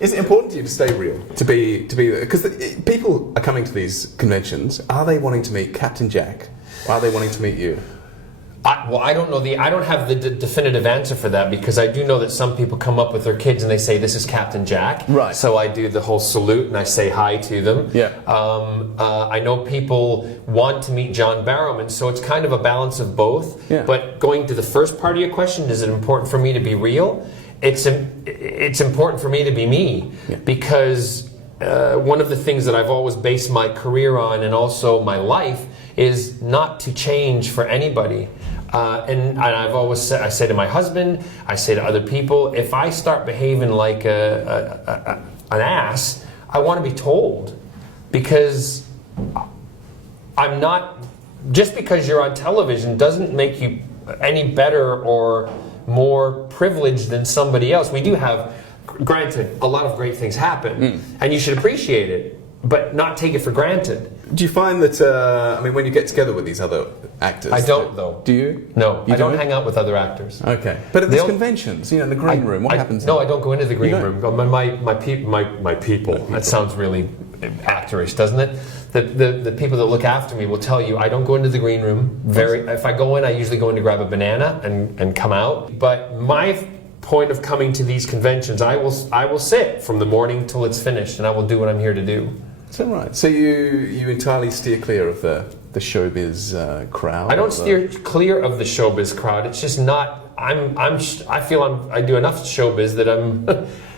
Is it important to you to stay real? Because people are coming to these conventions. Are they wanting to meet Captain Jack? Or are they wanting to meet you? I don't know I don't have the definitive answer for that, because I do know that some people come up with their kids and they say, "This is Captain Jack." Right. So I do the whole salute and I say hi to them. Yeah. I know people want to meet John Barrowman, so it's kind of a balance of both. Yeah. But going to the first part of your question, is it important for me to be real? It's important for me to be me, because one of the things that I've always based my career on, and also my life, is not to change for anybody. And I've always said, I say to my husband, I say to other people, if I start behaving like an ass, I want to be told, because I'm not. Just because you're on television doesn't make you any better or more privileged than somebody else. We do have, granted, a lot of great things happen, and you should appreciate it, but not take it for granted. Do you find that, when you get together with these other actors... I don't, though. Do you? No, I don't hang out with other actors. Okay. But at these conventions, in the green room, what happens? No, I don't go into the green room. My people, that sounds really actorish, doesn't it? The people that look after me will tell you I don't go into the green room. If I go in, I usually go in to grab a banana and come out. But my point of coming to these conventions, I will sit from the morning till it's finished, and I will do what I'm here to do. Is that right? So you entirely steer clear of the showbiz crowd? I don't steer clear of the showbiz crowd. It's just not. I feel I do enough showbiz that I'm.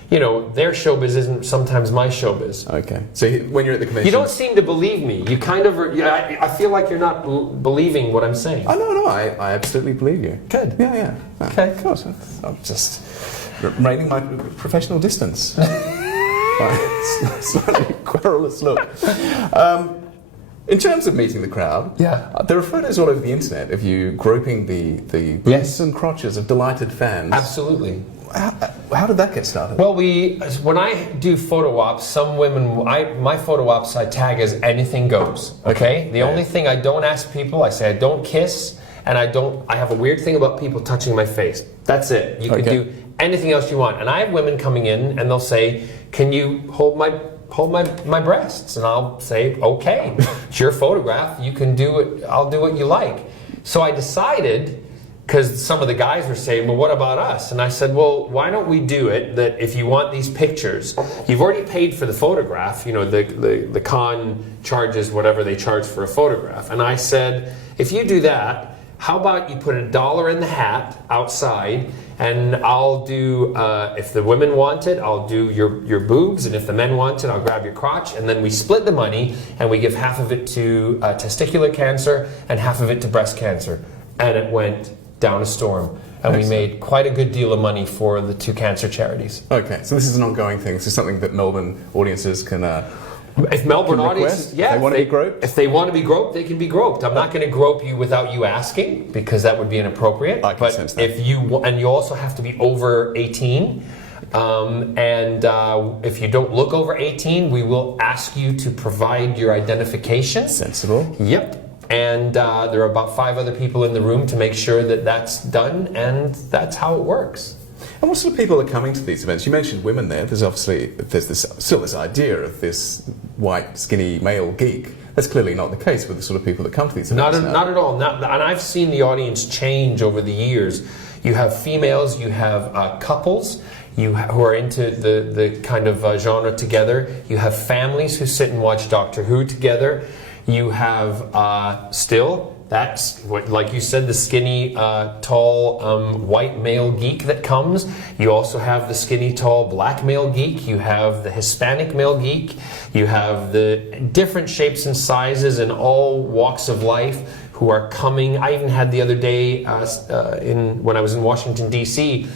Their showbiz isn't sometimes my showbiz. Okay. So when you're at the convention, you don't seem to believe me. You kind of. I feel like you're not believing what I'm saying. Oh no, I absolutely believe you. Good. Yeah. Okay. Of course. I'm just maintaining my professional distance. Slightly querulous look. In terms of meeting the crowd, there are photos all over the internet of you groping the boobs and crotches of delighted fans. Absolutely. How did that get started? Well, when I do photo ops, some women, my photo ops I tag as anything goes. Okay. The only thing I don't ask people, I say I don't kiss, and I have a weird thing about people touching my face. That's it. You can do anything else you want. And I have women coming in and they'll say, "Can you hold my breasts?" And I'll say, "Okay, it's your photograph. You can do it. I'll do what you like." So I decided, because some of the guys were saying, "Well, what about us?" And I said, "Well, why don't we do it that if you want these pictures, you've already paid for the photograph. The con charges whatever they charge for a photograph." And I said, "If you do that, how about you put $1 in the hat outside, and I'll do, if the women want it, I'll do your boobs, and if the men want it, I'll grab your crotch, and then we split the money, and we give half of it to testicular cancer and half of it to breast cancer." And it went down a storm. And we made quite a good deal of money for the 2 cancer charities. Okay, so this is an ongoing thing. This is something that Melbourne audiences can... If Melbourne audiences, if they want to be groped? If they want to be groped, they can be groped. I'm not going to grope you without you asking, because that would be inappropriate. I can sense that. And you also have to be over 18. If you don't look over 18, we will ask you to provide your identification. Sensible. Yep. And there are about 5 other people in the room to make sure that that's done, and that's how it works. And what sort of people are coming to these events? You mentioned women there. There's still this idea of this white, skinny male geek. That's clearly not the case with the sort of people that come to these events. Not at all. And I've seen the audience change over the years. You have females, you have couples who are into the kind of genre together. You have families who sit and watch Doctor Who together. You have that's what, like you said, the skinny, tall, white male geek that comes. You also have the skinny, tall, black male geek. You have the Hispanic male geek. You have the different shapes and sizes in all walks of life who are coming. I even had the other day, when I was in Washington, D.C.,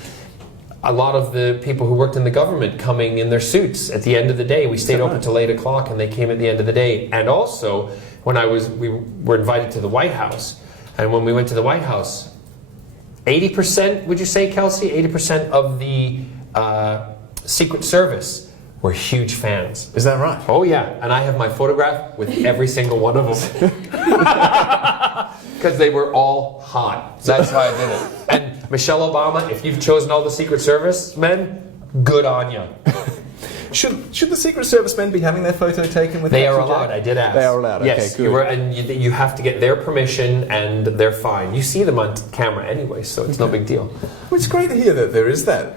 a lot of the people who worked in the government coming in their suits at the end of the day. We stayed open till 8 o'clock, and they came at the end of the day. And also, we were invited to the White House, and when we went to the White House, 80%, would you say, Kelsey, 80% of the Secret Service were huge fans. Is that right? Oh yeah, and I have my photograph with every single one of them. Because they were all hot. That's why I did it. And Michelle Obama, if you've chosen all the Secret Service men, good on you. Should the Secret Service men be having their photo taken with They Captain are allowed. Jack? I did ask. They are allowed. Yes, Okay, good. and you have to get their permission, and they're fine. You see them on camera anyway, so it's no big deal. Well, it's great to hear that there is that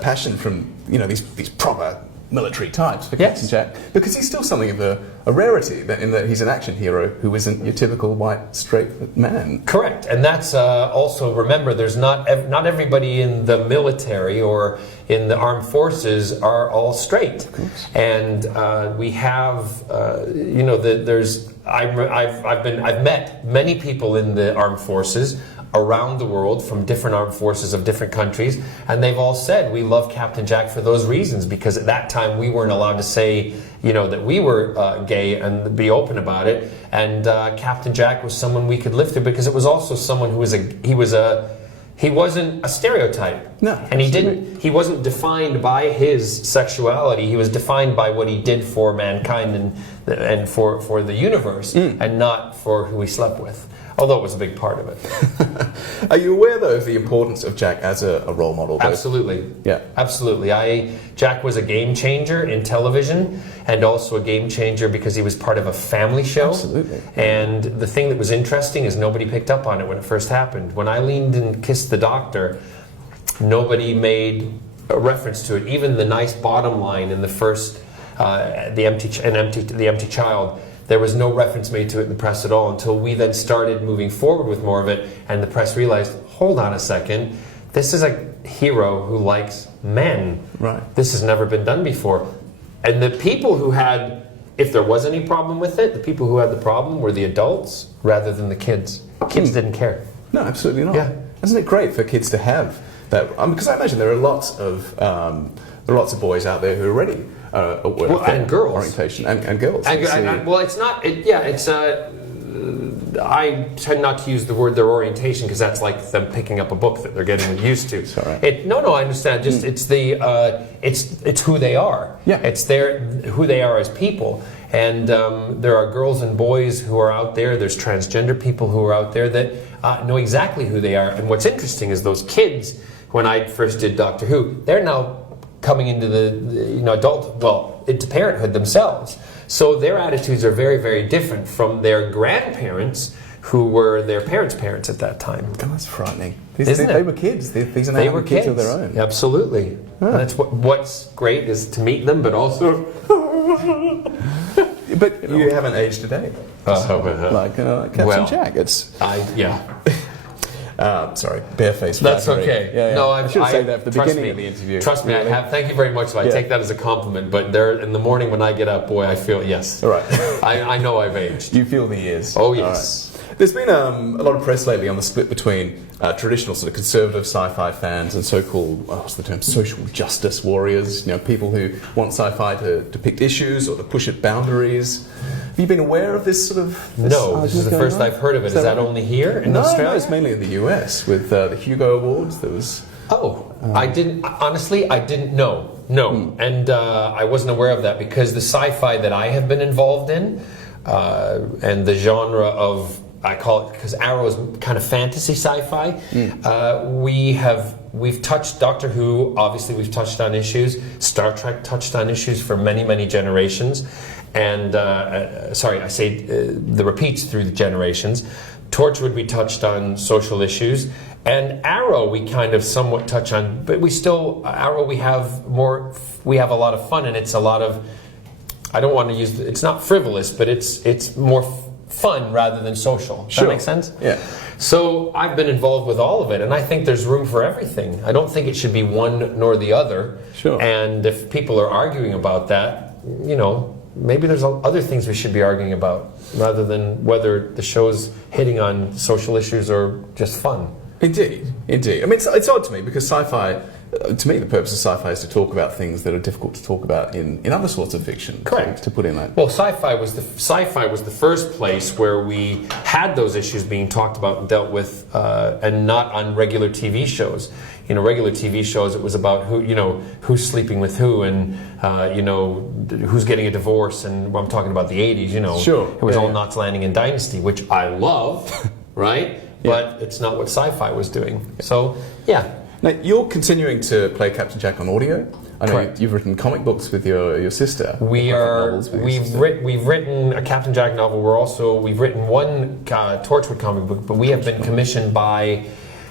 passion from these proper military types for Captain Jack, because he's still something of a rarity in that he's an action hero who isn't your typical white straight man. Correct, and that's also, remember, there's not everybody in the military or in the armed forces are all straight, and we have I've met many people in the armed forces around the world from different armed forces of different countries, and they've all said we love Captain Jack for those reasons, because at that time we weren't allowed to say that we were gay and be open about it, and Captain Jack was someone we could live through, because it was also someone who he wasn't a stereotype. No, and he wasn't defined by his sexuality. He was defined by what he did for mankind and for the universe, and not for who he slept with. Although it was a big part of it. Are you aware, though, of the importance of Jack as a role model? Both? Absolutely. Yeah. Absolutely. Jack was a game changer in television, and also a game changer because he was part of a family show. Absolutely. And the thing that was interesting is nobody picked up on it when it first happened. When I leaned and kissed the doctor, nobody made a reference to it. Even the nice bottom line in the first, the empty child, there was no reference made to it in the press at all, until we then started moving forward with more of it, and the press realized, hold on a second, this is a hero who likes men. Right. This has never been done before. And the people who had, if there was any problem with it, the people who had the problem were the adults rather than the kids. Kids didn't care. No, absolutely not. Yeah. Isn't it great for kids to have that? Because I imagine there are lots of boys out there who are ready. And girls. Orientation. And girls. Well, it's not. I tend not to use the word their orientation, because that's like them picking up a book that they're getting used to. It's all right. No, I understand. Just it's who they are. Yeah. It's who they are as people. And there are girls and boys who are out there. There's transgender people who are out there that know exactly who they are. And what's interesting is those kids, when I first did Doctor Who, they're now coming into into parenthood themselves. So their attitudes are very, very different from their grandparents, who were their parents' parents at that time. God, that's frightening. Isn't they it? were kids. These are They now were kids of their own. Absolutely. Huh. And that's what's great is to meet them, but also. But you haven't aged today. Like Captain Jack. Sorry, barefaced. That's flattery. okay. Yeah. No, I should say that at the beginning of the interview. Trust me, I have. Thank you very much. I take that as a compliment. But there, in the morning when I get up, boy, I feel yes. All right. I know I've aged. You feel the years. Oh yes. There's been a lot of press lately on the split between traditional sort of conservative sci-fi fans and so-called, what's the term, social justice warriors. People who want sci-fi to depict issues or to push at boundaries. Have you been aware of this sort of? No, this is the first I've heard of it. Is that only here in Australia? No, it's mainly in the US with the Hugo Awards. There was. I didn't. Honestly, I didn't know. No, and I wasn't aware of that, because the sci-fi that I have been involved in, and the genre of, I call it, because Arrow is kind of fantasy sci-fi. We've touched Doctor Who. Obviously, we've touched on issues. Star Trek touched on issues for many, many generations. And the repeats through the generations. Torchwood, we touched on social issues, and Arrow we kind of somewhat touch on, but Arrow we have a lot of fun, and it's a lot of, I don't want to use, it's not frivolous, but it's more fun rather than social. Does that make sense? Yeah. So I've been involved with all of it, and I think there's room for everything. I don't think it should be one nor the other. Sure. And if people are arguing about that, maybe there's other things we should be arguing about, rather than whether the show's hitting on social issues or just fun. Indeed. I mean, it's odd to me, because sci-fi, to me, the purpose of sci-fi is to talk about things that are difficult to talk about in other sorts of fiction. Correct. To put in that. Well, sci-fi was the first place where we had those issues being talked about and dealt with, and not on regular TV shows. Regular TV shows, it was about who's sleeping with who, and who's getting a divorce, and I'm talking about the 80s. Sure. It was all Knots Landing and Dynasty, which I love, right? But it's not what sci-fi was doing. So, yeah. Now, you're continuing to play Captain Jack on audio. I know Correct. you've written comic books with your sister. We've written a Captain Jack novel. We've written one Torchwood comic book, but we have been commissioned by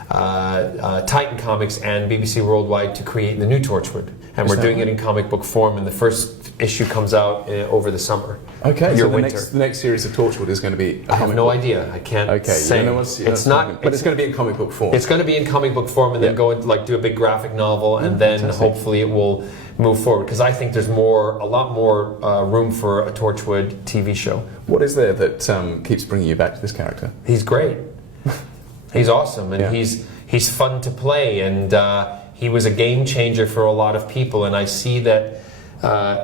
Titan Comics and BBC Worldwide to create the new Torchwood, and we're doing it in comic book form. And the first issue comes out over the summer. Okay, so winter. the next series of Torchwood is going to be. I have no idea. I can't say. It's not. But it's going to be in comic book form. It's going to be in comic book form, and then go into do a big graphic novel, and then hopefully it will move forward. Because I think there's a lot more room for a Torchwood TV show. What is there that keeps bringing you back to this character? He's great. He's awesome, and he's fun to play, and he was a game changer for a lot of people. And I see that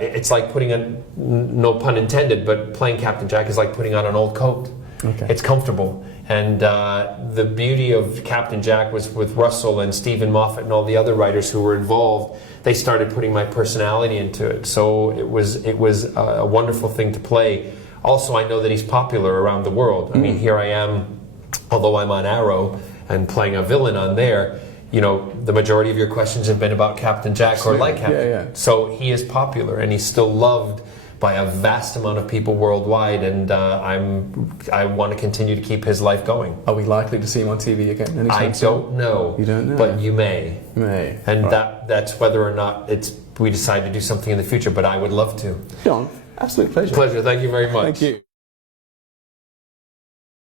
it's like putting on, no pun intended, but playing Captain Jack is like putting on an old coat. Okay. It's comfortable, and the beauty of Captain Jack was with Russell and Stephen Moffat and all the other writers who were involved. They started putting my personality into it, so it was a wonderful thing to play. Also, I know that he's popular around the world. I mean, here I am. Although I'm on Arrow and playing a villain on there, the majority of your questions have been about Captain Jack or like Captain. Yeah. So he is popular, and he's still loved by a vast amount of people worldwide, and I want to continue to keep his life going. Are we likely to see him on TV again anytime soon? I don't know. You don't know? But you may. May. And right. that's whether or not we decide to do something in the future, but I would love to. John, absolute pleasure. Pleasure. Thank you very much. Thank you.